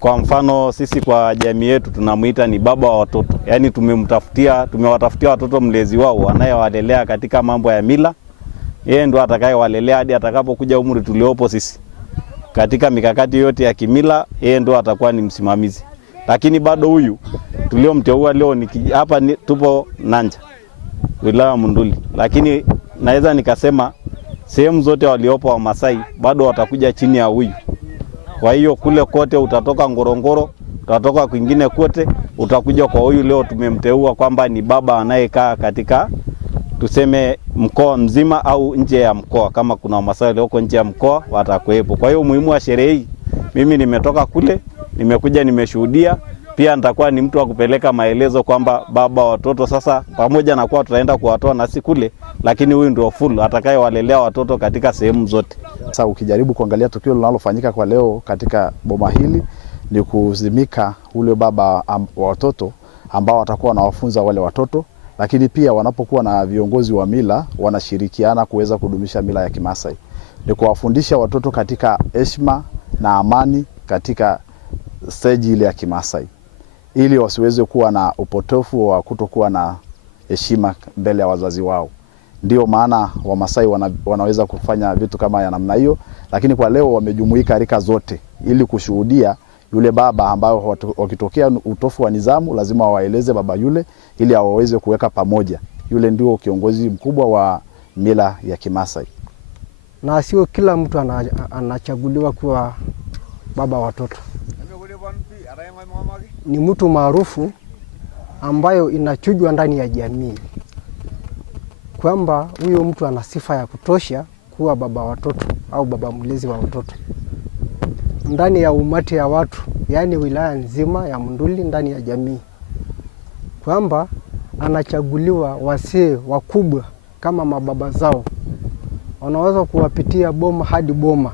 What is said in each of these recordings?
Kwa mfano sisi kwa jamii yetu tunamuita ni baba wa watoto. Yaani tumewatafutia watoto mlezi wao anayewalelea katika mambo ya mila. Yeye ndo atakayewalelea hadi atakapokuja umri tuliopo sisi. Katika mikakati yote ya kimila, yeye ndo atakuwa ni msimamizi. Lakini bado huyu tuliomteua leo hapa tupo Nanja, wilaya Monduli. Lakini naweza nikasema sehemu zote waliopo wa Masai bado watakuja chini ya huyu. Kwa hiyo kule kote utatoka Ngorongoro, utatoka kwingine kote, utakuja kwa huyu leo tumemteua kwamba ni baba anayekaa katika tuseme mkoa mzima au nje ya mkoa. Kama kuna Wamasai walioko nje ya mkoa watakuwepo. Kwa hiyo umuhimu wa sherehe hii, mimi nimetoka kule, nimekuja nimeshuhudia, pia nitakuwa ni mtu wa kupeleka maelezo kwamba baba watoto sasa pamoja na kuwa tutaenda kuwatoa nasi kule, lakini huyu ndio full atakayewalelea watoto katika sehemu zote. Sasa ukijaribu kuangalia tukio linalofanyika kwa leo katika boma hili ni kuzimika ule baba wa watoto ambao watakuwa wanawafunza wale watoto, lakini pia wanapokuwa na viongozi wa mila wanashirikiana kuweza kudumisha mila ya Kimasai. Ni kuwafundisha watoto katika heshima na amani katika stage ile ya Kimasai, ili wasiweze kuwa na upotofu wa kutokuwa na heshima mbele ya wazazi wao. Ndio maana Wamasai wanaweza kufanya vitu kama ya namna hiyo, lakini kwa leo wamejumuika rika zote ili kushuhudia yule baba ambao wakitokea utofu wa nidhamu lazima waeleze baba yule ili awaweze kuweka pamoja. Yule ndio kiongozi mkubwa wa mila ya Kimasai. Na sio kila mtu anachaguliwa kuwa baba watoto. Ni mtu maarufu ambayo inachujwa ndani ya jamii kwamba huyo mtu ana sifa ya kutosha kuwa baba watoto au baba mlezi wa watoto ndani ya umati ya watu, yani wilaya nzima ya Monduli, ndani ya jamii, kwamba anachaguliwa wasee wakubwa kama mababa zao, wanaweza kuwapitia boma hadi boma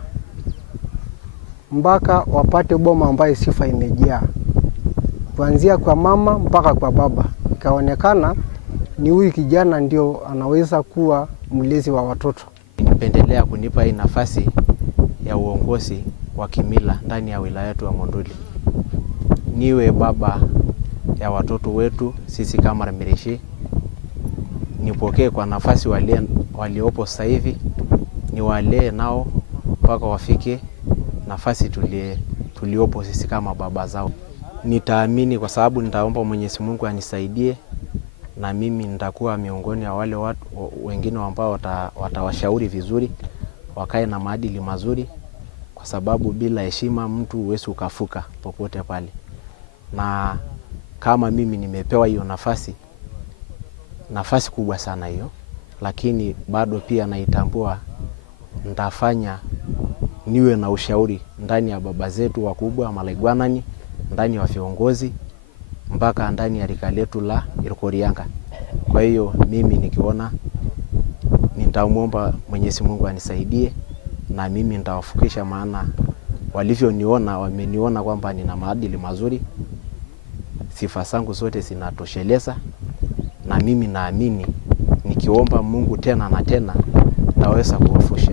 mpaka wapate boma ambayo sifa imejaa, kuanzia kwa mama mpaka kwa baba. Ikaonekana ni huyu kijana ndio anaweza kuwa mlezi wa watoto. Nipendelea kunipa hii nafasi ya uongozi wa kimila ndani ya wilaya yetu ya Monduli. Niwe baba ya watoto wetu sisi kama Ramireshi. Nipokee kwa nafasi waliopo sasa hivi, niwalee nao mpaka wafike nafasi tuliopo sisi kama baba zao. Nitaamini kwa sababu nitaomba Mwenyezi Mungu anisaidie, na mimi nitakuwa miongoni ya wale watu wengine ambao watawashauri vizuri, wakae na maadili mazuri, kwa sababu bila heshima mtu huwezi ukafuka popote pale. Na kama mimi nimepewa hiyo nafasi kubwa sana hiyo, lakini bado pia naitambua nitafanya niwe na ushauri ndani ya baba zetu wakubwa Malaigwanani, ndani ya viongozi mpaka ndani ya rika letu la Irkorianga. Kwa hiyo mimi nikiona nitamuomba Mwenyezi Mungu anisaidie, na mimi nitawafukisha, maana walivyoniona wameniona kwamba nina maadili mazuri, sifa zangu zote zinatosheleza, na mimi naamini nikiomba Mungu tena na tena naweza kuwafusha.